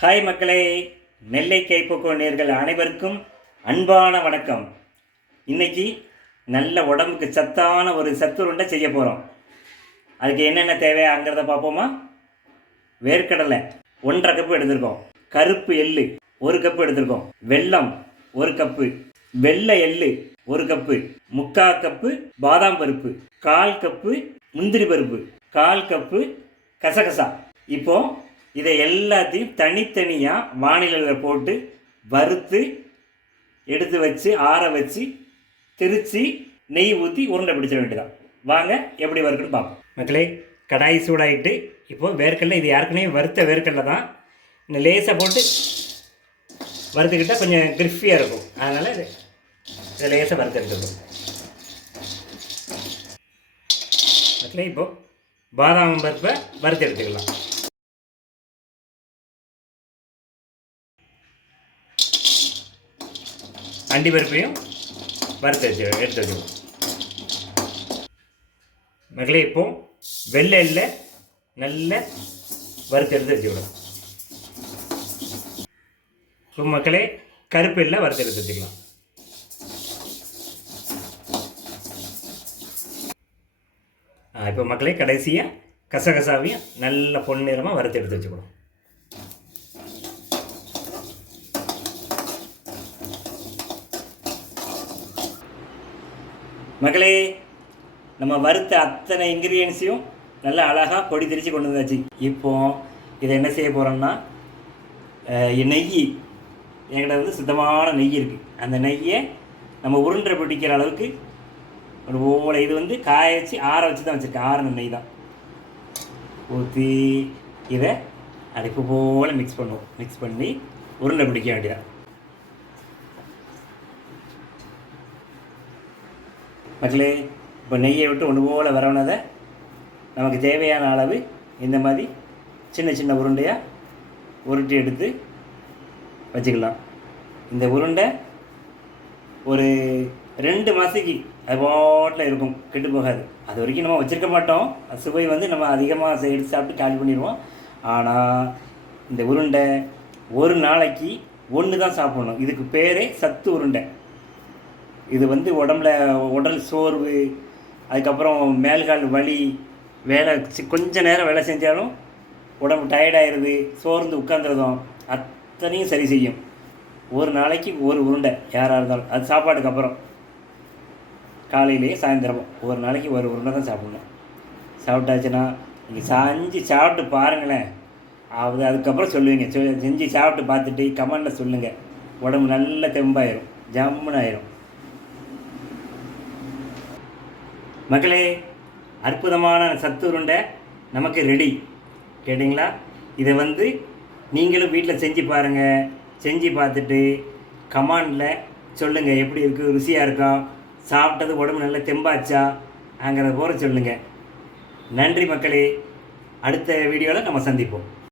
Hi மக்களே, நெல்லை கைப்பக்குவ நேர்கள் அனைவருக்கும் அன்பான வணக்கம். இன்றைக்கி நல்ல உடம்புக்கு சத்தான ஒரு சத்து உருண்டை செய்ய போகிறோம். அதுக்கு என்னென்ன தேவையாங்கிறத பார்ப்போமா? வேர்க்கடலை 1.5 கப்பு எடுத்துருக்கோம், கருப்பு எள்ளு 1 கப்பு எடுத்துருக்கோம், வெல்லம் 1 கப்பு, வெள்ளை எள்ளு 1 கப்பு, 3/4 கப்பு பாதாம் பருப்பு, 1/4 கப்பு முந்திரி பருப்பு, 1/4 கப்பு கசகசா. இப்போது இதை எல்லாத்தையும் தனித்தனியாக வானிலையில் போட்டு வறுத்து எடுத்து வச்சு ஆற வச்சு திரித்து நெய் ஊற்றி உருண்டை பிடிச்சிட வேண்டியதான். வாங்க எப்படி வறுக்குன்னு பார்ப்போம். மக்களே, கடாய் சூடாகிட்டு இப்போது வேர்க்கடலை, இது ஏற்கனவே வறுத்த வேர்க்கடலை தான், இன்னும் லேசாக போட்டு வறுத்துக்கிட்டால் கொஞ்சம் கிரிஸ்பியாக இருக்கும். அதனால் இதை லேசாக வறுத்து எடுத்துக்கணும். மக்களே, இப்போது பாதாம் பருப்பை வறுத்து எடுத்துக்கலாம். அண்டி பருப்பையும் வறுத்து எடுத்து வச்சுக்கணும். மக்களே, இப்போ வெள்ளை எள்ளை நல்ல வறுத்து எடுத்து வச்சுக்கணும். இப்போ மக்களே, கருப்பு எள்ளை வறுத்து எடுத்து வச்சுக்கலாம். இப்போ மக்களே, கடைசியாக கசகசாவையும் நல்ல பொன்னிறமாக வறுத்து எடுத்து வச்சுக்கணும். மக்களே, நம்ம வறுத்த அத்தனை இன்க்ரீடியன்ஸையும் நல்லா அழகாக பொடி திரித்து கொண்டு வந்தாச்சு. இப்போது இதை என்ன செய்ய போகிறோம்னா, நெய் என்கிட்ட வந்து சுத்தமான நெய் இருக்குது. அந்த நெய்யை நம்ம உருண்டை பிடிக்கிற அளவுக்கு ஒரு ஓலை, இது வந்து காய வச்சு ஆற வச்சு தான் வச்சுருக்கேன். ஆறின நெய் தான் ஊற்றி இதை அடுப்பு போல் மிக்ஸ் பண்ணுவோம். மிக்ஸ் பண்ணி உருண்டை பிடிக்க வேண்டியதான். மக்களே, இப்போ நெய்யை விட்டு ஒன்று போல் வரவனதை நமக்கு தேவையான அளவு இந்த மாதிரி சின்ன சின்ன உருண்டையாக உருட்டி எடுத்து வச்சுக்கலாம். இந்த உருண்டை ஒரு 2 மாதத்துக்கு அது பாட்டில் இருக்கும், கெட்டு போகாது. அது வரைக்கும் நம்ம வச்சுருக்க மாட்டோம். சுவை வந்து நம்ம அதிகமாக எடுத்து சாப்பிட்டு காலி பண்ணிடுவோம். ஆனால் இந்த உருண்டை ஒரு நாளைக்கு 1 தான் சாப்பிடணும். இதுக்கு பேரே சத்து உருண்டை. இது வந்து உடல் சோர்வு, அதுக்கப்புறம் மேல்கால் வலி, வேலை கொஞ்சம் நேரம் வேலை செஞ்சாலும் உடம்பு டயர்டாகிடுது, சோர்ந்து உட்காந்துருதோம், அத்தனையும் சரி செய்யும். ஒரு நாளைக்கு ஒரு உருண்டை யாராக இருந்தாலும், அது சாப்பாட்டுக்கு அப்புறம் காலையிலேயே சாயந்தரமும் ஒரு நாளைக்கு ஒரு உருண்டை தான் சாப்பிடணும். சாப்பிட்டாச்சுன்னா நீங்கள் சாப்பிட்டு பாருங்களேன். அதுக்கப்புறம் சொல்லுவீங்க. செஞ்சு சாப்பிட்டு பார்த்துட்டு கமெண்டில் சொல்லுங்கள். உடம்பு நல்ல தெம்பாயிரும், ஜம்முன்னு ஆயிரும். மக்களே, அற்புதமான சத்து உருண்டை நமக்கு ரெடி. கேட்டிங்களா? இதை வந்து நீங்களும் வீட்டில் செஞ்சு பாருங்கள். செஞ்சு பார்த்துட்டு கமெண்டில் சொல்லுங்கள், எப்படி இருக்குது, ருசியாக இருக்கா, சாப்பிட்டது உடம்பு நல்லா தெம்பாச்சா அங்கிறத போகிற சொல்லுங்கள். நன்றி மக்களே. அடுத்த வீடியோவில் நம்ம சந்திப்போம்.